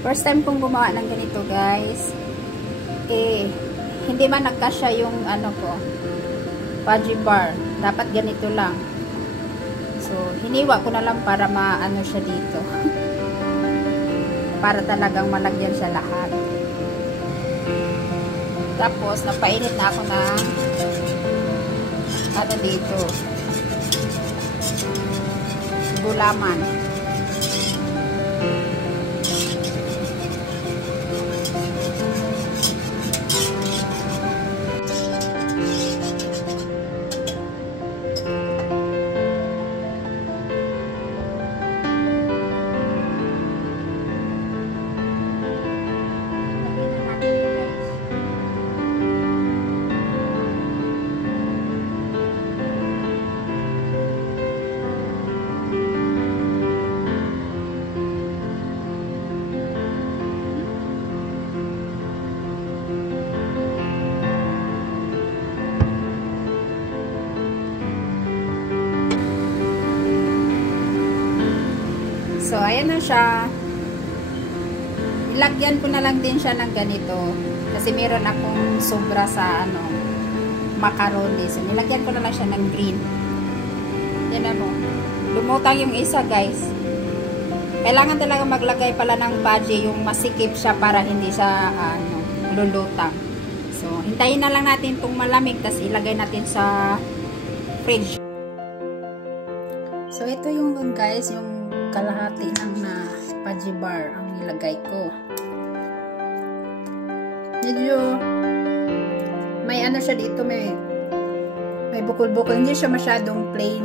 First time kong gumawa ng ganito, guys. Hindi man nagkasya yung ano ko, fudgy bar. Dapat ganito lang. So, hiniwa ko na lang para maano siya dito. Para talagang malagyan siya lahat. Tapos, napainit na ako ng ano dito. Gulaman. So, ayan na siya. Ilagyan ko na lang din siya ng ganito. Kasi meron akong sobra sa ano, macaroni. So, nilagyan ko na lang siya ng green. Yan ano. Lumutang yung isa, guys. Kailangan talaga maglagay pala ng fudgy yung masikip siya para hindi siya ano, lulutang. So, hintayin na lang natin itong malamig. Tapos, ilagay natin sa fridge. So, ito yung guys, yung kalahati ng na fudgy bar ang nilagay ko. Medyo may ano siya dito, may bukol-bukol, hindi siya masyadong plain.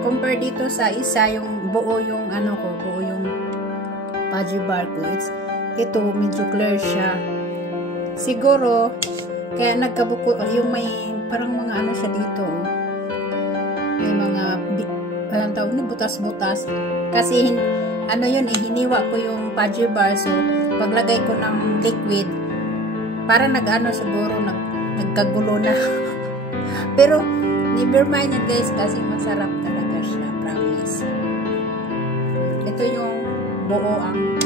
Compare dito sa isa, yung buo yung ano ko, buo yung fudgy bar ko. Ito medyo clear siya. Siguro kaya nagkabukol yung may parang mga ano siya dito. May mga parang tawag na butas-butas. Kasi, ano yun hiniwa ko yung fudgy bar. So, paglagay ko ng liquid, parang nag-ano siguro, nagkagulo na. Pero, never mind yan guys, kasi masarap talaga siya. Promise. Ito yung buo ang